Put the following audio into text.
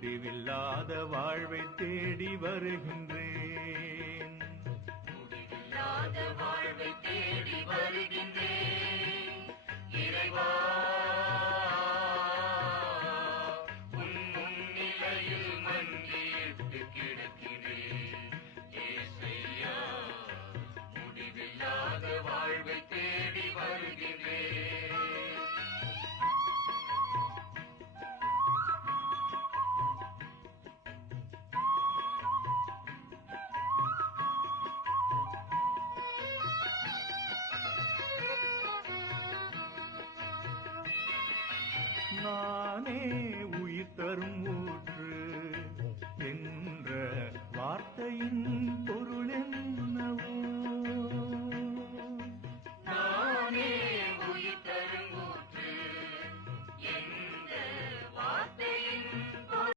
முடிவில்லாத வாழ்வை தேடி வருகின்றேன். முடிவில்லாத வாழ்வை தேடி வருகின்றேன். இறைவா உன் முன்னிலையில் மண்டியிட்டு கிடக்கிறேன். ஏசையா முடிவில்லாத வாழ்வை தேடி வருகின்றேன். நானே உயிர் தரும்